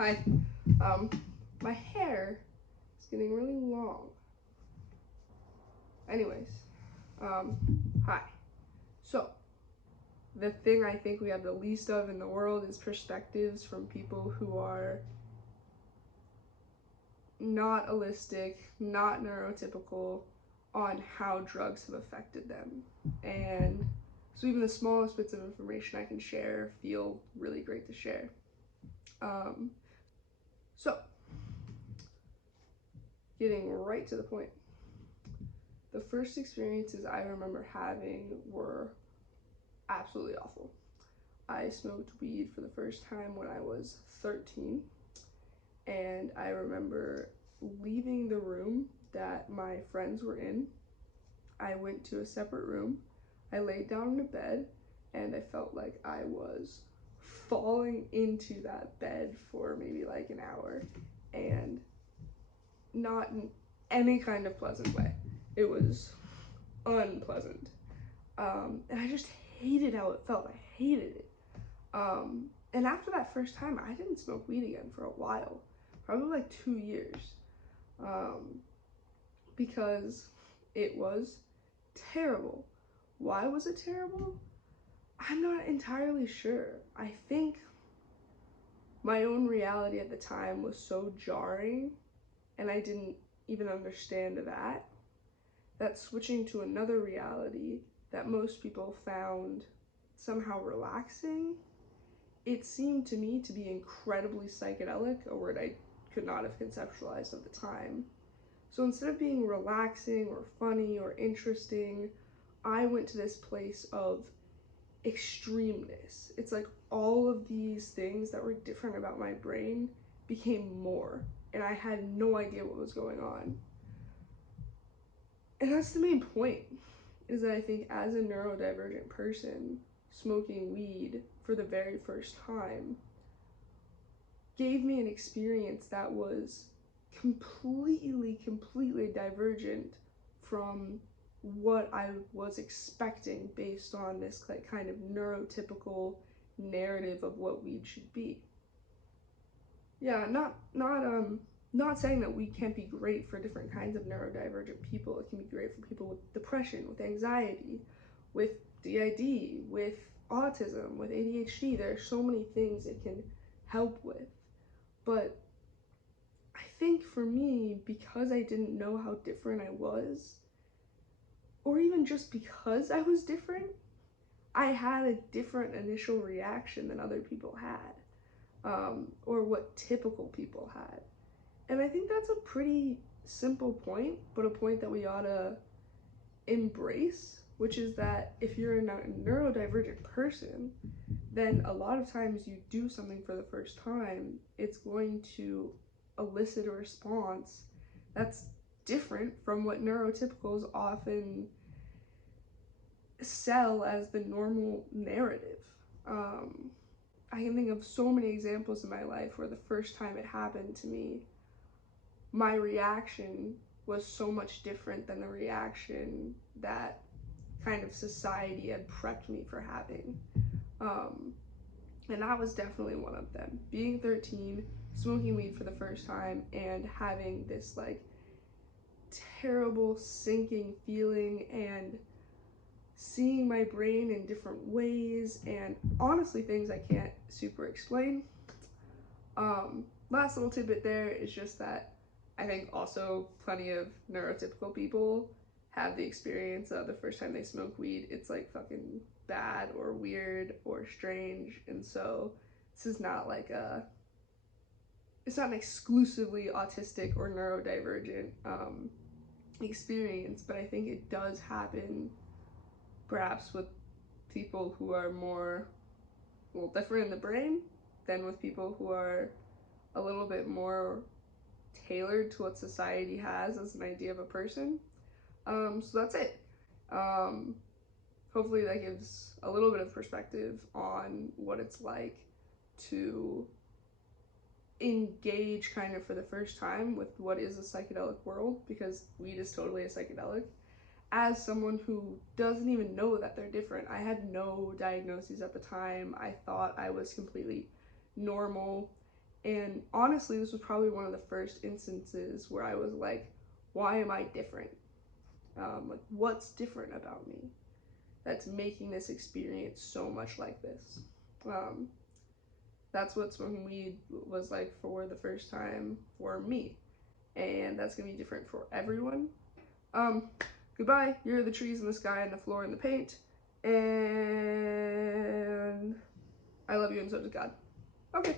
Hi. Um, my hair is getting really long. Anyways, hi. So, the thing I think we have the least of in the world is perspectives from people who are not allistic, not neurotypical, on how drugs have affected them. And so, even the smallest bits of information I can share feel really great to share. Um, so, getting right to the point. The first experiences I remember having were absolutely awful. I smoked weed for the first time when I was 13, and I remember leaving the room that my friends were in. I went to a separate room. I laid down in a bed, and I felt like I was falling into that bed for maybe like an hour, and not in any kind of pleasant way. It was unpleasant. And I just hated how it felt. I hated it. And after that first time, I didn't smoke weed again for a while, probably like 2 years, um, because it was terrible. Why was it terrible? I'm not entirely sure. I think my own reality at the time was so jarring, and I didn't even understand that switching to another reality that most people found somehow relaxing, it seemed to me to be incredibly psychedelic, a word I could not have conceptualized at the time. So instead of being relaxing or funny or interesting, I went to this place of extremeness. It's like all of these things that were different about my brain became more, and I had no idea what was going on. And that's the main point, is that I think as a neurodivergent person, smoking weed for the very first time gave me an experience that was completely divergent from what I was expecting based on this kind of neurotypical narrative of what weed should be. Yeah, not saying that weed can't be great for different kinds of neurodivergent people. It can be great for people with depression, with anxiety, with DID, with autism, with ADHD. There are so many things it can help with. But I think for me, because I didn't know how different I was, or even just because I was different, I had a different initial reaction than other people had, or what typical people had. And I think that's a pretty simple point, but a point that we ought to embrace, which is that if you're a neurodivergent person, then a lot of times you do something for the first time, it's going to elicit a response that's different from what neurotypicals often sell as the normal narrative. I can think of so many examples in my life where the first time it happened to me, my reaction was so much different than the reaction that kind of society had prepped me for having. And that was definitely one of them. Being 13, smoking weed for the first time, and having this like terrible sinking feeling and seeing my brain in different ways, and honestly things I can't super explain. Last little tidbit there is just that I think also plenty of neurotypical people have the experience of the first time they smoke weed, it's like fucking bad or weird or strange. And so this is not like it's not an exclusively autistic or neurodivergent experience, but I think it does happen perhaps with people who are more, well, different in the brain than with people who are a little bit more tailored to what society has as an idea of a person. So that's it. Hopefully that gives a little bit of perspective on what it's like to engage kind of for the first time with what is a psychedelic world, because weed is totally a psychedelic. As someone who doesn't even know that they're different, I had no diagnoses at the time. I thought I was completely normal, And honestly, this was probably one of the first instances where I was like, why am I different? Like, what's different about me that's making this experience so much like this? That's what smoking weed was like for the first time for me. And that's gonna be different for everyone. Goodbye. You're the trees and the sky and the floor and the paint. And I love you and so does God. Okay.